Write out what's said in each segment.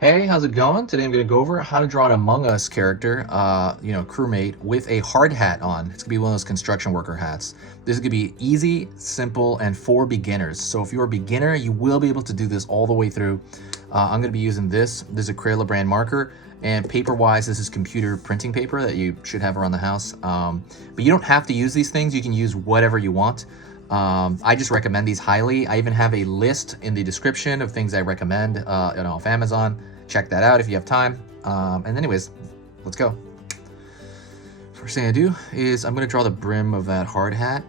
Hey, how's it going? Today I'm going to go over how to draw an Among Us character, crewmate, with a hard hat on. It's going to be one of those construction worker hats. This is going to be easy, simple, and for beginners. So if you're a beginner, you will be able to do this all the way through. I'm going to be using this. This is a Crayola brand marker. And paper-wise, this is computer printing paper that you should have around the house. But you don't have to use these things. You can use whatever you want. I just recommend these highly. I even have a list in the description of things I recommend off Amazon. Check that out if you have time. And anyways, let's go. First thing I do is I'm going to draw the brim of that hard hat.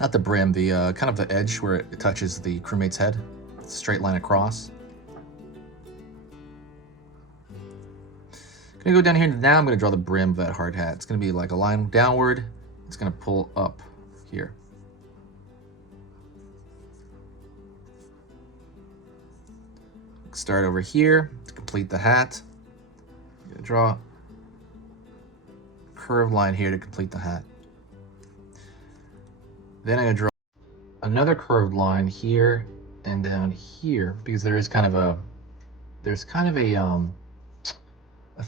Not the brim, the kind of the edge where it touches the crewmate's head. Straight line across. Gonna go down here. Now I'm going to draw the brim of that hard hat. It's going to be like a line downward. It's going to pull up here. Start over here to complete the hat. I'm gonna draw a curved line here to complete the hat. Then I'm gonna draw another curved line here and down here because there is kind of a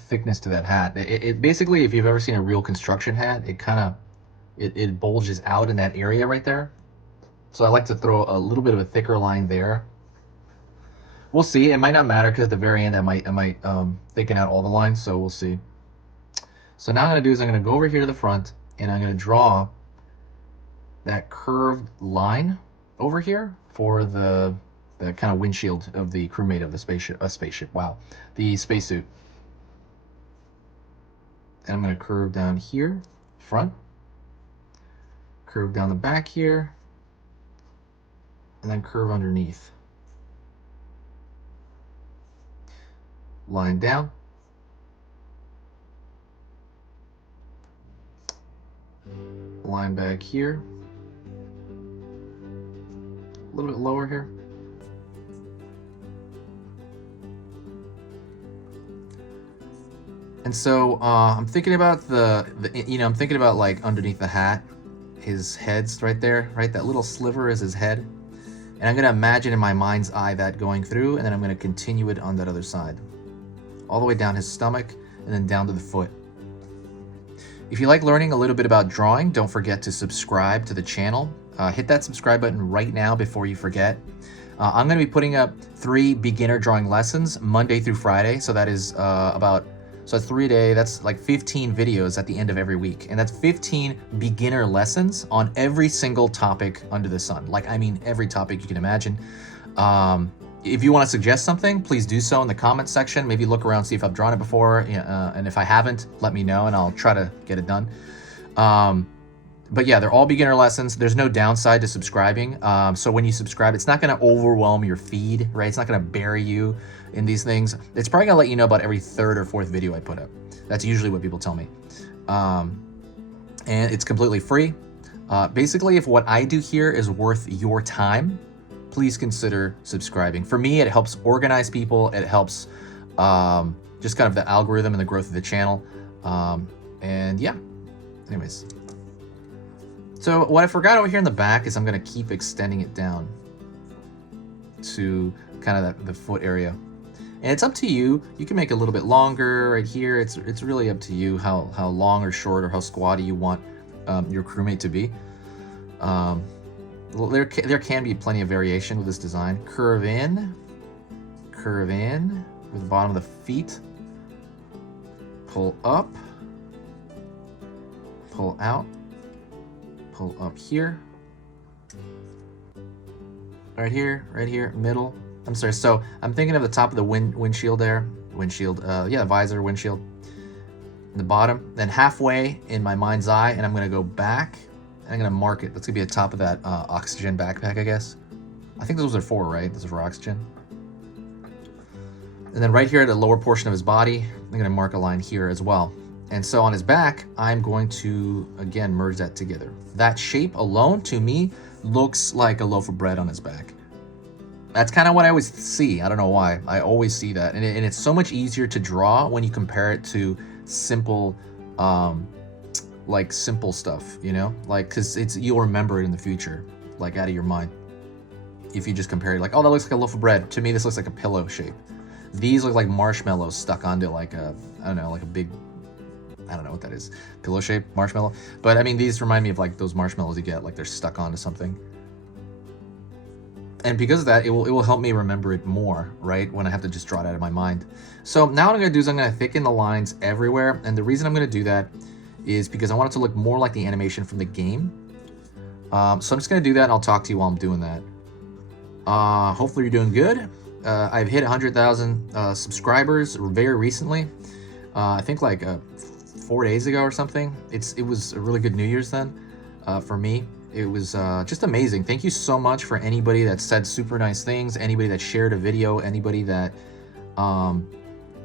thickness to that hat. It basically, if you've ever seen a real construction hat, it bulges out in that area right there. So I like to throw a little bit of a thicker line there. We'll see. It might not matter because at the very end I might thicken out all the lines, so we'll see. So now I'm going to do is I'm going to go over here to the front and I'm going to draw that curved line over here for the kind of windshield of the crewmate of the spaceship. Wow, the spacesuit. And I'm going to curve down here, front, curve down the back here, and then curve underneath. Line down. Line back here. A little bit lower here. And so I'm thinking about I'm thinking about like underneath the hat, his head's right there, right? That little sliver is his head. And I'm gonna imagine in my mind's eye that going through, and then I'm gonna continue it on that other side. All the way down his stomach, and then down to the foot. If you like learning a little bit about drawing, don't forget to subscribe to the channel. Hit that subscribe button right now before you forget. I'm going to be putting up 3 beginner drawing lessons Monday through Friday. So that is that's 3 a day. That's like 15 videos at the end of every week. And that's 15 beginner lessons on every single topic under the sun. Like, I mean, every topic you can imagine. If you want to suggest something, please do so in the comments section. Maybe look around, see if I've drawn it before. And if I haven't, let me know and I'll try to get it done. But yeah, they're all beginner lessons. There's no downside to subscribing. So when you subscribe, it's not going to overwhelm your feed, right? It's not going to bury you in these things. It's probably going to let you know about every 3rd or 4th video I put up. That's usually what people tell me. And it's completely free. Basically, if what I do here is worth your time, please consider subscribing. For me, it helps organize people. It helps just kind of the algorithm and the growth of the channel. And yeah, anyways. So what I forgot over here in the back is I'm gonna keep extending it down to kind of the foot area. And it's up to you. You can make it a little bit longer right here. It's really up to you how long or short or how squatty you want your crewmate to be. There can be plenty of variation with this design. Curve in with the bottom of the feet, pull up, pull out, pull up here, right here, middle. I'm sorry, so I'm thinking of the top of the windshield there, visor, windshield, the bottom, then halfway in my mind's eye, and I'm gonna go back. I'm gonna mark it. That's gonna be the top of that oxygen backpack, I guess. I think those are 4, right? Those are for oxygen. And then right here at the lower portion of his body, I'm gonna mark a line here as well. And so on his back, I'm going to, again, merge that together. That shape alone, to me, looks like a loaf of bread on his back. That's kind of what I always see. I don't know why. I always see that. And it's so much easier to draw when you compare it to simple like simple stuff, you know, like, because you'll remember it in the future, like out of your mind. if you just compare it, like, oh, that looks like a loaf of bread. To me, this looks like a pillow shape. These look like marshmallows stuck onto like a, I don't know, like a big, I don't know what that is, pillow shape marshmallow. But I mean, these remind me of like those marshmallows you get, like they're stuck onto something. And because of that, it will help me remember it more, right? When I have to just draw it out of my mind. So now what I'm gonna do is I'm gonna thicken the lines everywhere. And the reason I'm gonna do that is because I want it to look more like the animation from the game. So I'm just gonna do that and I'll talk to you while I'm doing that. Hopefully you're doing good. I've hit 100,000 subscribers very recently. I think like 4 days ago or something. It was a really good New Year's then for me. It was just amazing. Thank you so much for anybody that said super nice things, anybody that shared a video, anybody that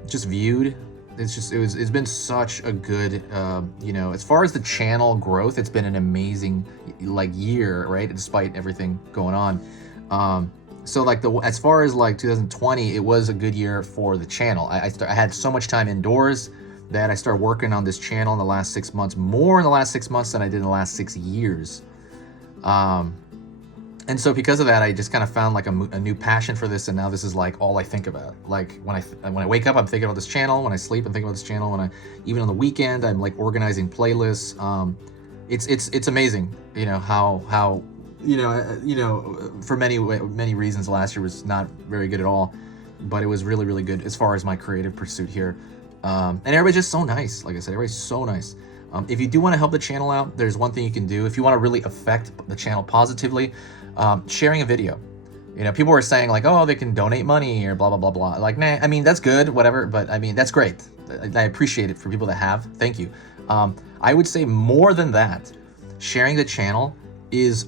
just viewed. It's been such a good, you know, as far as the channel growth, it's been an amazing like year, right? Despite everything going on. So like as far as like 2020, it was a good year for the channel. I had so much time indoors that I started working on this channel in the last 6 months, more in the last 6 months than I did in the last 6 years. And so because of that, I just kind of found like a new passion for this, and now this is like all I think about. Like when I wake up, I'm thinking about this channel. When I sleep, I'm thinking about this channel. When even on the weekend, I'm like organizing playlists. It's amazing, you know, how you know for many reasons last year was not very good at all, but it was really good as far as my creative pursuit here. And everybody's just so nice. Like I said, everybody's so nice. If you do want to help the channel out, there's one thing you can do. If you want to really affect the channel positively, sharing a video. You know, people were saying like, oh, they can donate money or blah, blah, blah, blah. Like, nah, I mean, that's good, whatever. But I mean, that's great. I appreciate it for people that have. Thank you. I would say more than that, sharing the channel is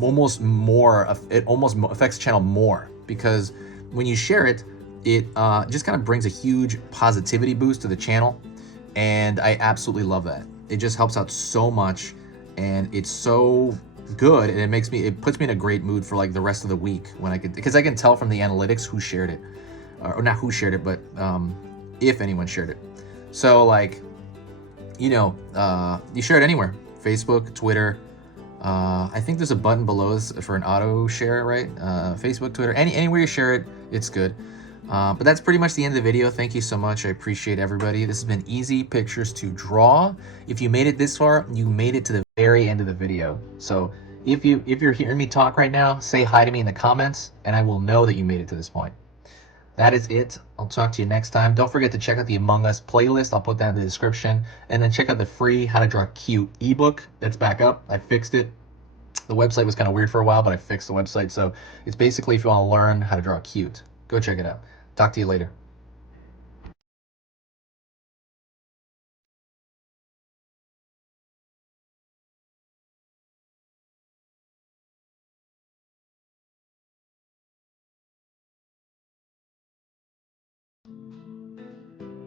almost more, it almost affects the channel more, because when you share it, it just kind of brings a huge positivity boost to the channel. And I absolutely love that. It just helps out so much, and it's so good, and it puts me in a great mood for like the rest of the week when because I can tell from the analytics who shared it, or not who shared it, but if anyone shared it. So like, you know, you share it anywhere, Facebook, Twitter. I think there's a button below this for an auto share, right? Facebook, Twitter, anywhere you share it, it's good. But that's pretty much the end of the video. Thank you so much. I appreciate everybody. This has been Easy Pictures to Draw. If you made it this far, you made it to the very end of the video. So if you're hearing me talk right now, say hi to me in the comments, and I will know that you made it to this point. That is it. I'll talk to you next time. Don't forget to check out the Among Us playlist. I'll put that in the description. And then check out the free How to Draw Cute ebook. That's back up. I fixed it. The website was kind of weird for a while, but I fixed the website. So it's basically if you want to learn how to draw cute, go check it out. Talk to you later.